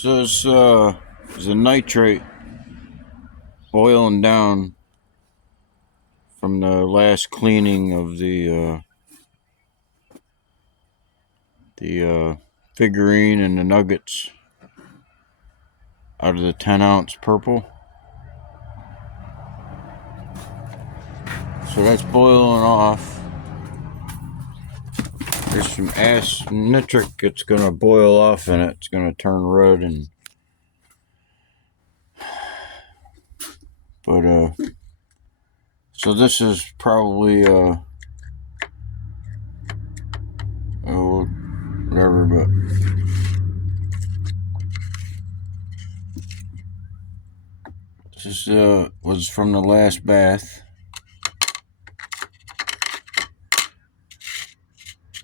So this is a nitrate boiling down from the last cleaning of the figurine and the nuggets out of the 10-ounce purple. So that's boiling off. There's some nitric that's gonna boil off in it. It's gonna turn red so this is probably whatever, but this was from the last bath.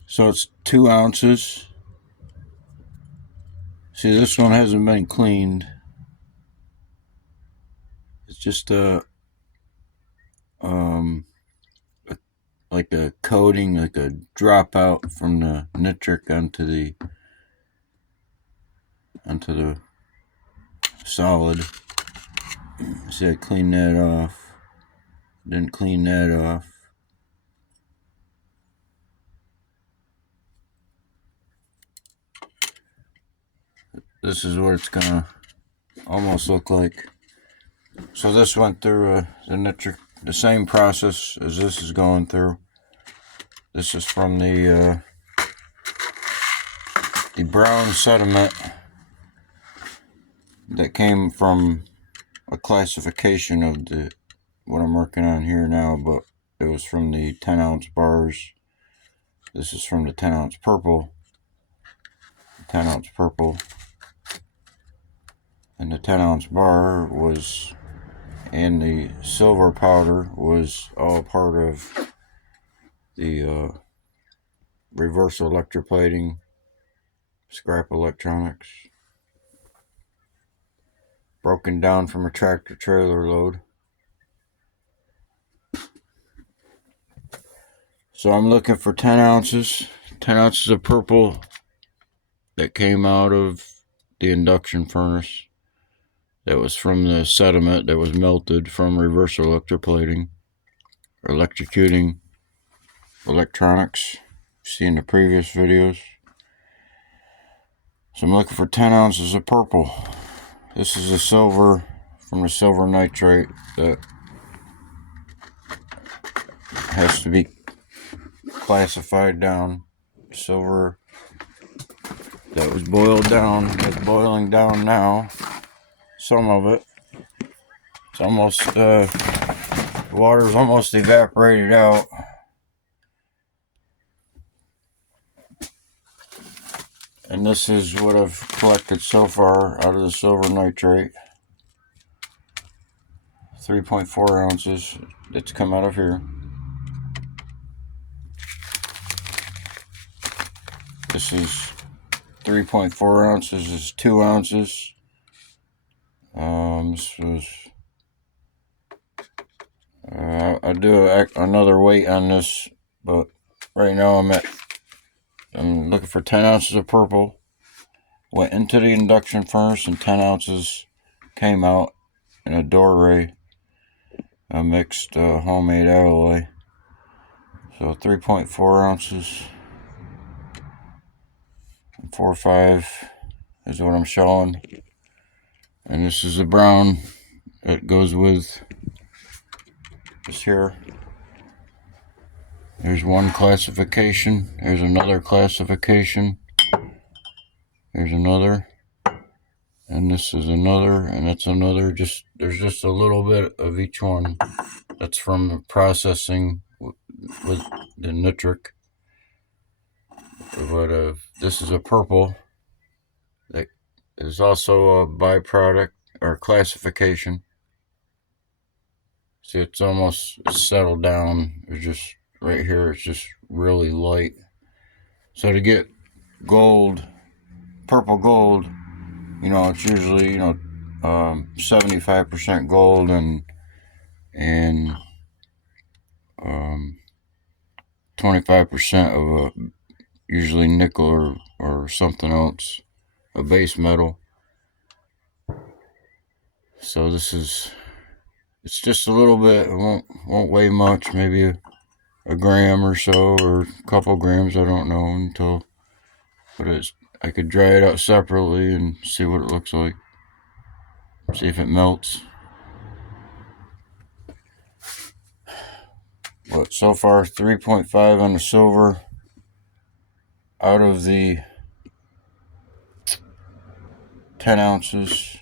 So it's 2 ounces. See, this one hasn't been cleaned. It's just like a coating, like a dropout from the nitric onto the solid. See, I cleaned that off. Didn't clean that off. This is what it's gonna almost look like. So this went through the nitric, the same process as this is going through. This is from the brown sediment that came from a classification of what I'm working on here now, but it was from the 10-ounce bars. This is from the 10-ounce purple. 10-ounce purple. And the 10-ounce bar was, and the silver powder was all part of the reverse electroplating, scrap electronics, broken down from a tractor trailer load. So I'm looking for 10 ounces of purple that came out of the induction furnace. That was from the sediment that was melted from reverse electroplating, or electrocuting electronics, see in the previous videos. So I'm looking for 10 ounces of purple. This is a silver from the silver nitrate that has to be classified down. Silver that was boiled down, is boiling down now. Some of it. It's almost, the water's almost evaporated out. And this is what I've collected so far out of the silver nitrate. 3.4 ounces that's come out of here. This is 3.4 ounces is 2 ounces. This was, I'll do another weight on this, but right now I'm looking for 10 ounces of purple. Went into the induction furnace and 10 ounces came out in a dore, a mixed homemade alloy. So 3.4 ounces. 4.5 is what I'm showing. And this is the brown that goes with this here. There's one classification. There's another classification. There's another. And this is another. And that's another. There's just a little bit of each one. That's from the processing with the nitric. But this is a purple. That is also a byproduct or classification. See, it's almost settled down. It's just right here, it's just really light. So to get gold, purple gold, it's usually 75% gold and 25% of usually nickel or something else, a base metal. So it's just a little bit. It won't weigh much, maybe a gram or so, or a couple grams. I don't know but I could dry it out separately and see what it looks like. See if it melts. But so far, 3.5 on the silver out of the 10 ounces.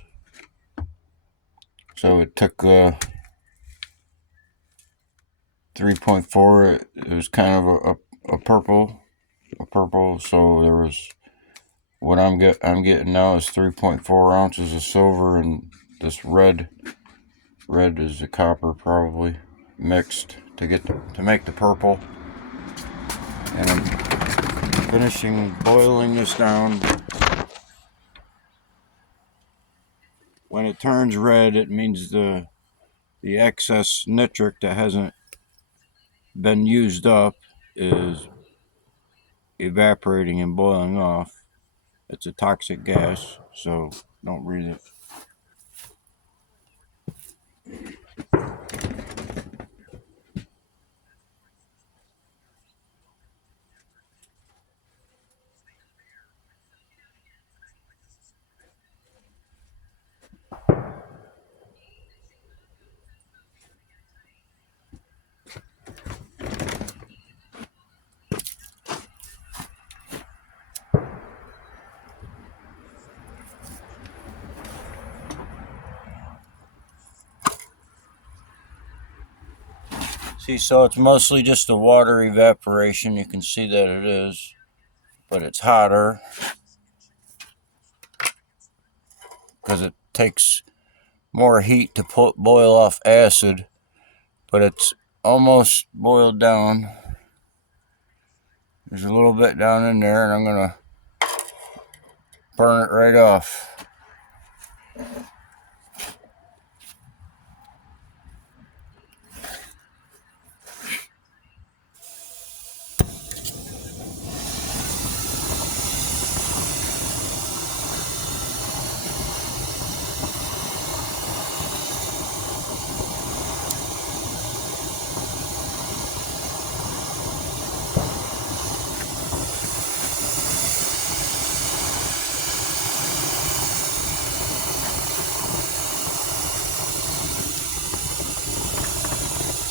So it took 3.4. It was kind of a purple. So there was what I'm getting now is 3.4 ounces of silver, and this red is the copper probably mixed to make the purple. And I'm finishing boiling this down. When it turns red, it means the excess nitric that hasn't been used up is evaporating and boiling off. It's a toxic gas, so don't breathe it. See, so it's mostly just the water evaporation. You can see that it is, but it's hotter because it takes more heat to boil off acid, but it's almost boiled down. There's a little bit down in there, and I'm going to burn it right off.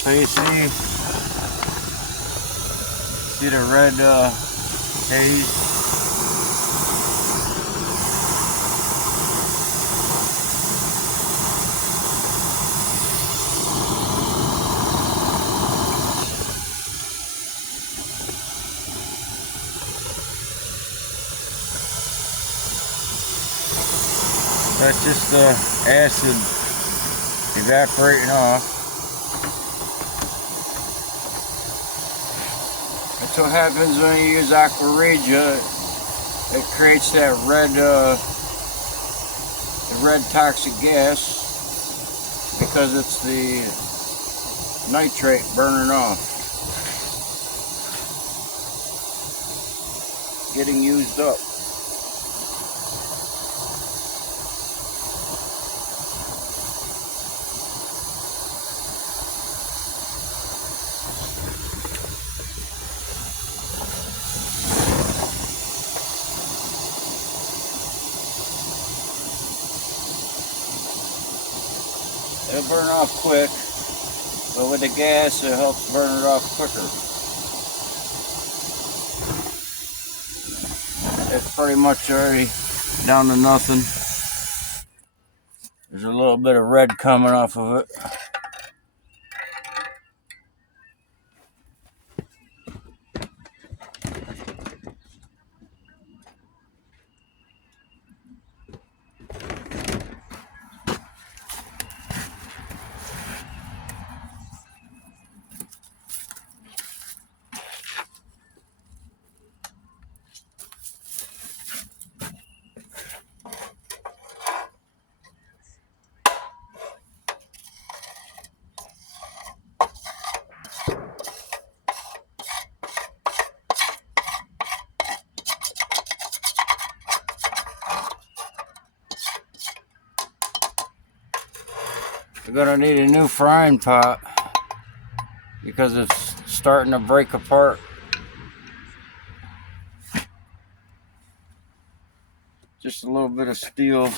So you see the red haze? That's just the acid evaporating off. That's what happens when you use aqua regia. It creates that red toxic gas because it's the nitrate burning off, getting used up. It'll burn off quick, but with the gas it helps burn it off quicker. It's pretty much already down to nothing. There's a little bit of red coming off of it. We're gonna need a new frying pot because it's starting to break apart. Just a little bit of steel.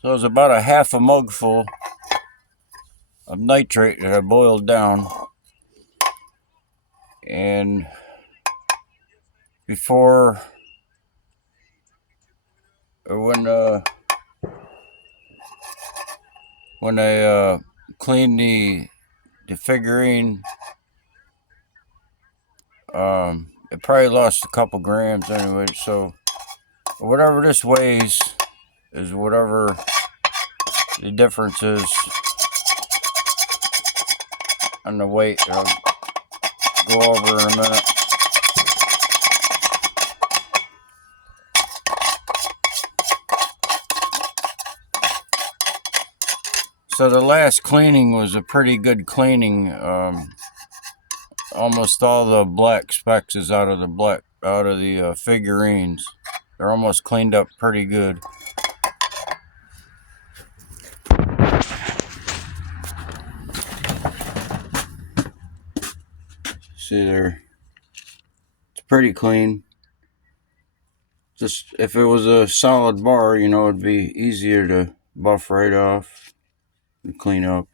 So it's about a half a mug full of nitrate that I boiled down. And before, or when I cleaned the figurine, it probably lost a couple grams anyway. So whatever this weighs is whatever the difference is on the weight that I'll go over in a minute. So the last cleaning was a pretty good cleaning. Almost all the black specks is out of the figurines. They're almost cleaned up pretty good. See there, it's pretty clean. Just if it was a solid bar, you know, it'd be easier to buff right off and clean up.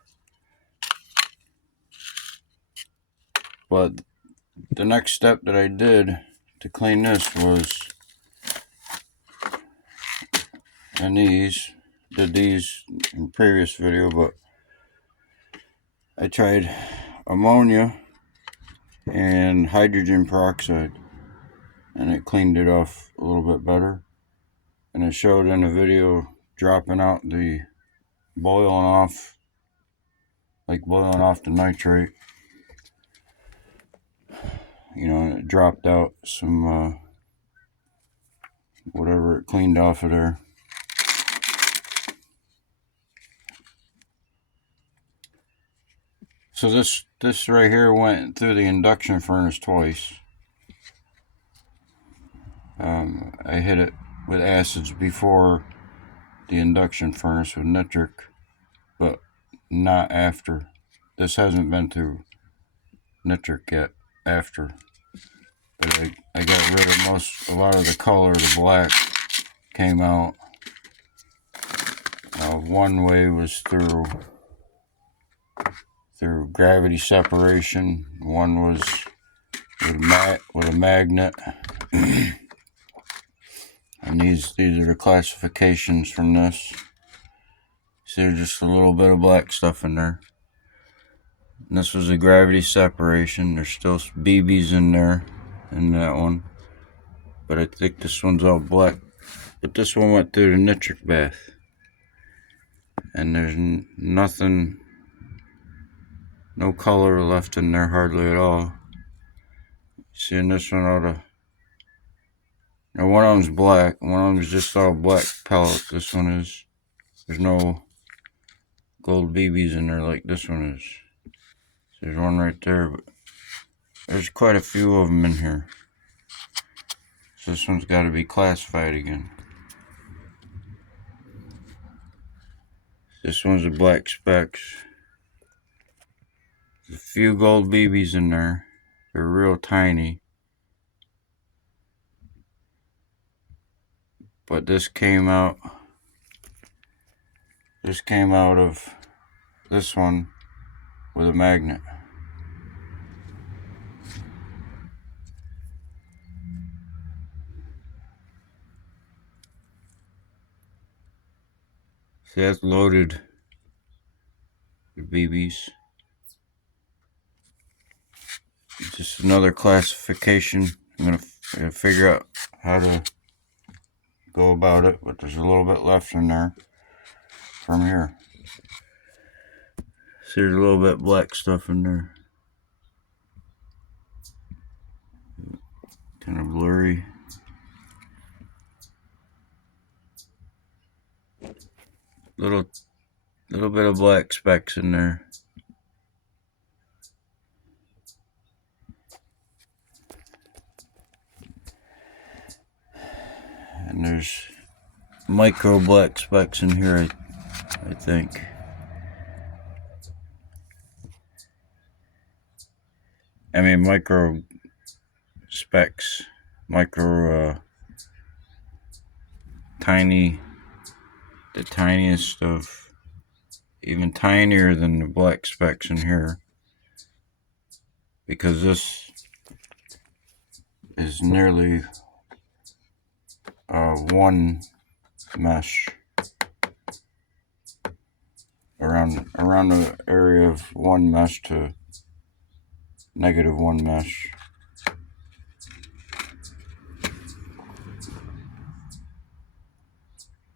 But the next step that I did to clean this was, and did these in the previous video, but I tried ammonia and hydrogen peroxide, and it cleaned it off a little bit better. And it showed in the video dropping out the boiling off the nitrate. You know, and it dropped out some whatever it cleaned off of there. So this right here went through the induction furnace twice. I hit it with acids before the induction furnace with nitric, but not after. This hasn't been through nitric yet after. But I got rid of a lot of the color. The black came out. One way was through gravity separation. One was with a magnet. And these are the classifications from this. See, there's just a little bit of black stuff in there. And this was a gravity separation. There's still BBs in there, in that one. But I think this one's all black. But this one went through the nitric bath. And there's nothing, no color left in there hardly at all. See, in this one, now one of them's black, one of them's just all black pellets. This one is, there's no gold BBs in there like this one is. So there's one right there, but there's quite a few of them in here. So this one's got to be classified again. This one's the black specks. There's a few gold BBs in there. They're real tiny. But this came out of this one with a magnet. See, that's loaded with BBs. Just another classification. I'm going to I gotta figure out how to go about it, but there's a little bit left in there from here. See, there's a little bit black stuff in there. Kind of blurry. Little bit of black specks in there. And there's micro black specks in here, I think. I mean, micro specks, tiny, the tiniest of, even tinier than the black specks in here, because this is nearly one mesh around the area of one mesh to -1 mesh.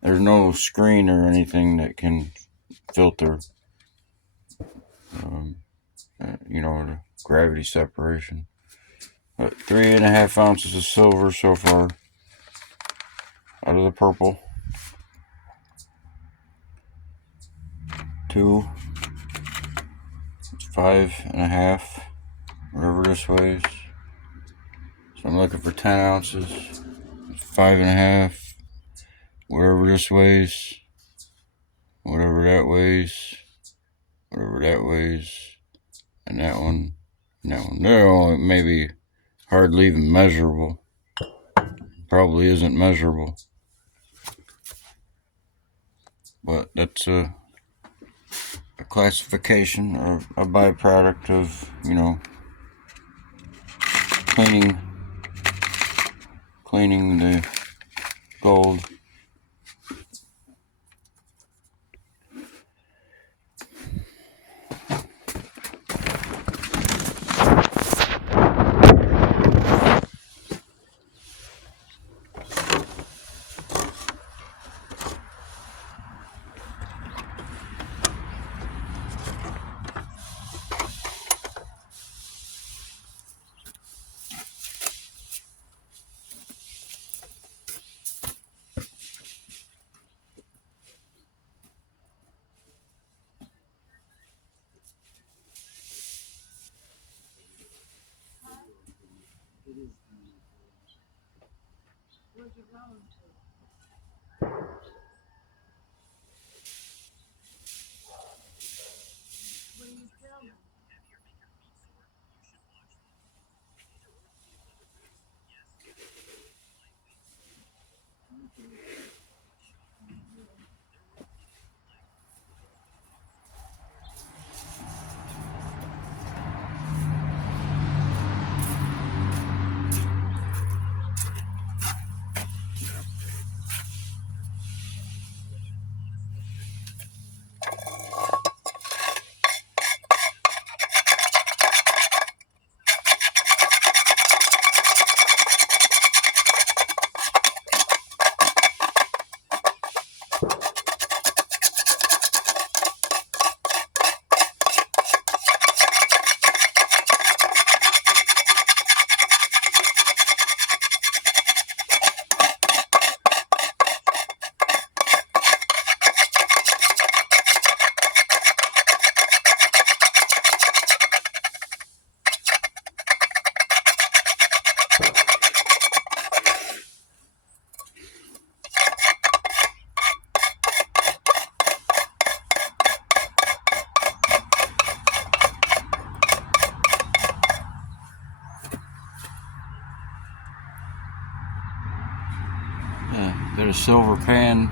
There's no screen or anything that can filter, the gravity separation. But 3.5 ounces of silver so far out of the purple. 2, it's 5.5, whatever this weighs. So I'm looking for 10 ounces. It's 5.5, whatever this weighs, whatever that weighs, whatever that weighs, and that one, and that one. They're all maybe hardly even measurable. Probably isn't measurable. But that's a classification or a byproduct of, cleaning the gold. Where's it going to? What do you tell me? Got a silver pan.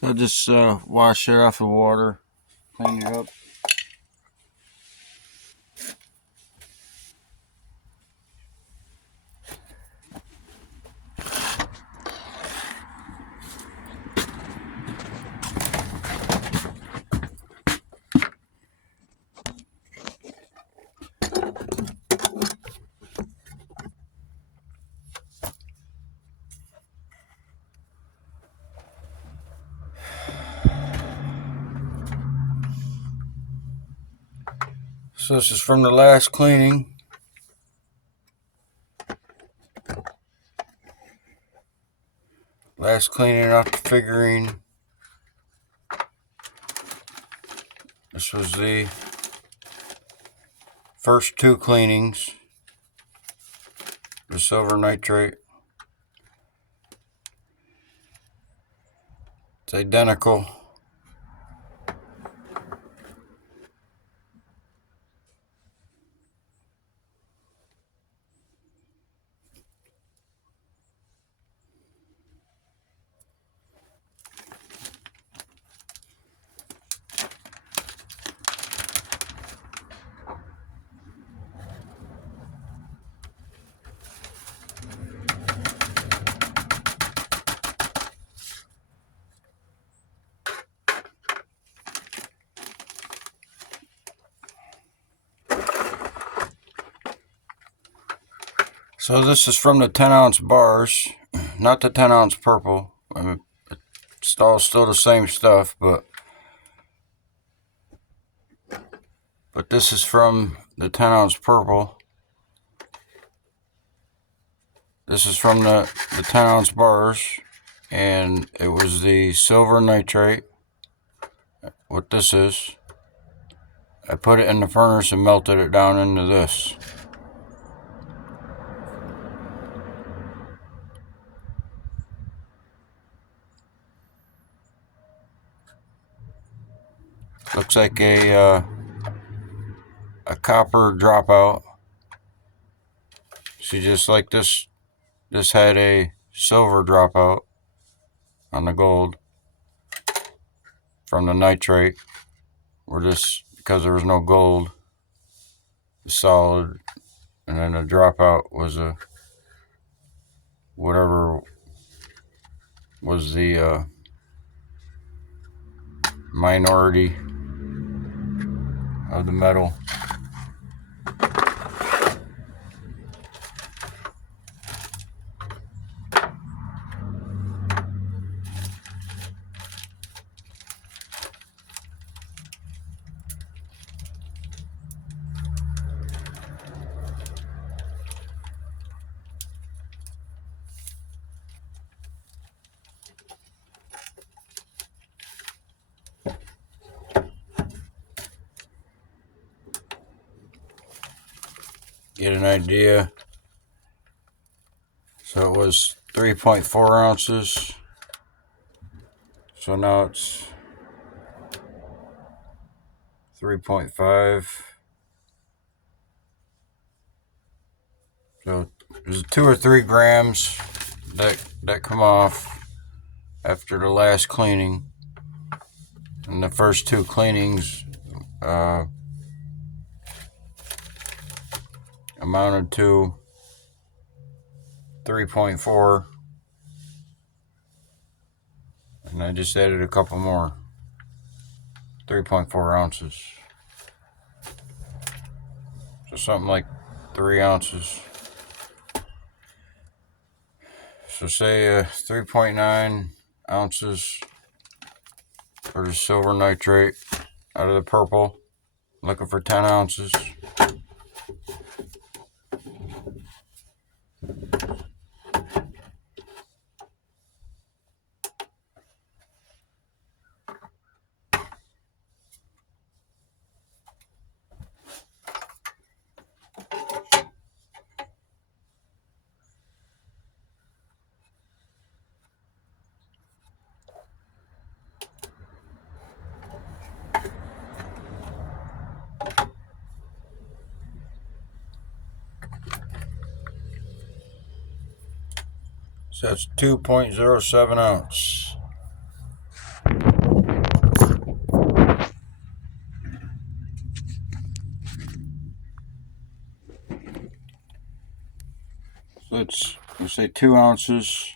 So I just wash it off the water, clean it up. So this is from the last cleaning. Last cleaning off the figurine. This was the first two cleanings. The silver nitrate. It's identical. So this is from the 10-ounce bars, not the 10-ounce purple. I mean, it's all still the same stuff, but this is from the 10-ounce purple. This is from the 10-ounce bars, and it was the silver nitrate. What this is, I put it in the furnace and melted it down into this. Looks like a copper dropout. See, just like this had a silver dropout on the gold from the nitrate, where this, because there was no gold, solid, and then the dropout was a whatever was the minority of the metal. Get an idea. So it was 3.4 ounces. So now it's 3.5. So there's 2 or 3 grams that come off after the last cleaning. And the first 2 cleanings amounted to 3.4, and I just added a couple more, 3.4 ounces. So something like 3 ounces. So say 3.9 ounces for the silver nitrate out of the purple. Looking for 10 ounces. So that's 2.07 ounce. let's say 2 ounces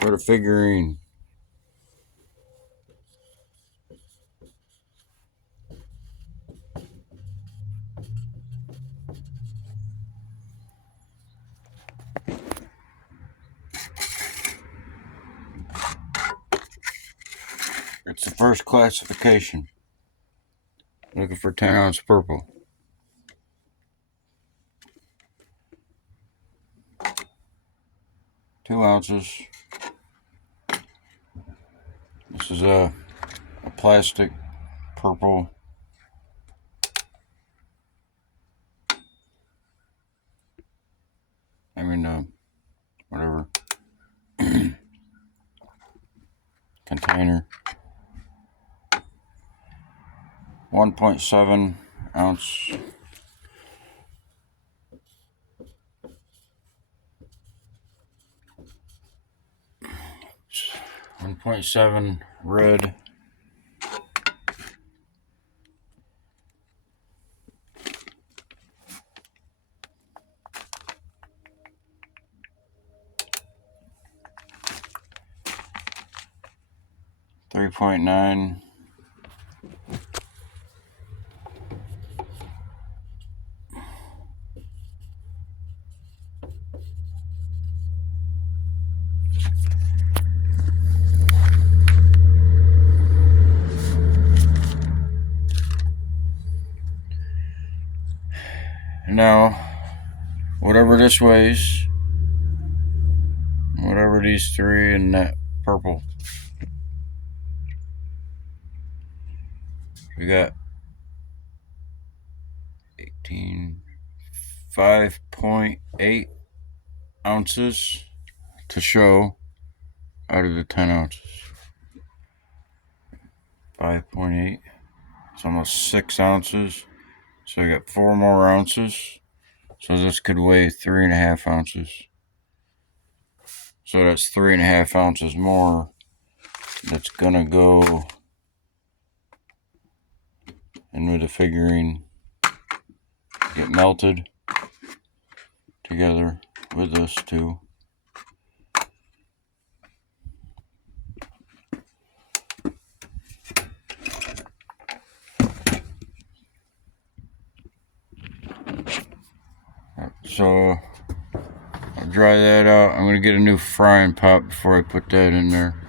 for the figurine. It's the first classification. Looking for 10-ounce purple. Two ounces. This is a plastic purple. I mean, whatever. Container. 1.7 ounce. 1.7 red. .9. Now, whatever this weighs, whatever these three and that purple, we got 5.8 ounces to show out of the 10 ounces. 5.8. It's almost 6 ounces. So I got 4 more ounces. So this could weigh 3.5 ounces. So that's 3.5 ounces more that's gonna go in with the figurine, get melted together with this too. So I'll dry that out. I'm gonna get a new frying pot before I put that in there.